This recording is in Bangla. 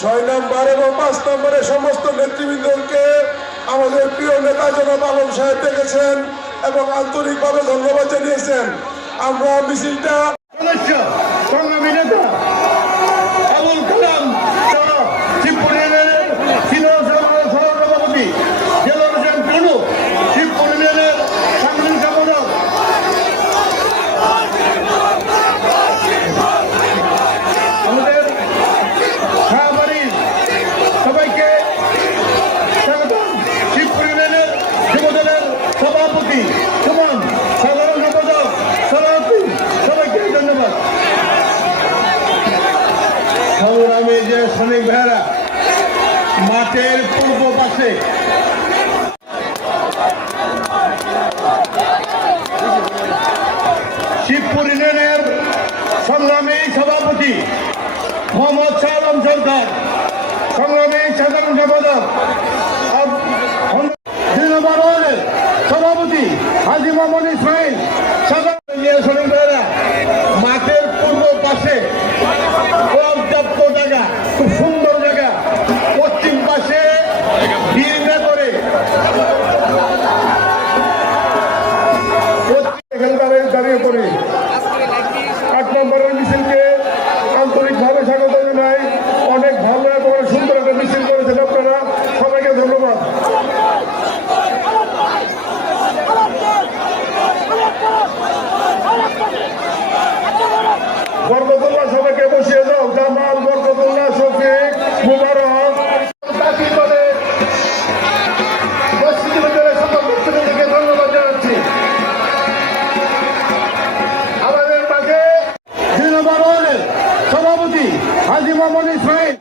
6 নম্বর এবং 5 নম্বরের সমস্ত নেতৃবৃন্দকে আমাদের প্রিয় নেতা জনাব আলম সাহেব দেখেছেন এবং আন্তরিকভাবে ধন্যবাদ জানিয়েছেন। আমরা মিছিলটা সংগ্রামী নেতা আবুল কালাম শিবপুর ইউনিয়নের সিনিয়র সভাপতি জেলা হোসেন টুনু শিবপুর ইউনিয়নের সাংগঠনিক সম্পাদক আমাদের শাহবাড়ির সবাইকে স্বাগতম। শিবপুর ইউনিয়নের যুবদলের সভাপতি সুমন সাধারণ সম্পাদক সভাপতি সবাইকে ধন্যবাদ। সংগ্রামী যে শ্রমিক ভাইয়েরা মাঠের পূর্ব পাশে শিবপুর ইউনিয়নের সংগ্রামী সভাপতি মোহাম্মদ শাহ আলম সরকার, সংগ্রামী সাধারণ সম্পাদক 2 নম্বর ওয়ার্ডের সভাপতি হাজী মোহাম্মদ ইসমাইল, সাধারণ শ্রমিক ভাইয়েরা মাঠের পূর্ব পাশে পর্যাপ্ত জায়গা, খুব সুন্দর জায়গা, পশ্চিম পাশে ভিড় করে দাঁড়িয়ে পড়ে 8 নম্বরের মিছিলকে আন্তরিকভাবে স্বাগত জানাই। অনেক ভালো এবং সুন্দর একটা মিছিল করেছেন আপনারা, সবাইকে ধন্যবাদ। বরকতুল্লাহ সবাইকে বসিয়ে দাও। জামাল, বরকতুল্লাহ, শফিক, মুবারক ধন্যবাদ জানাচ্ছি। আমাদের মাঝে 2 নম্বর ওয়ার্ডের সভাপতি হাজী মোহাম্মদ ইসমাইল।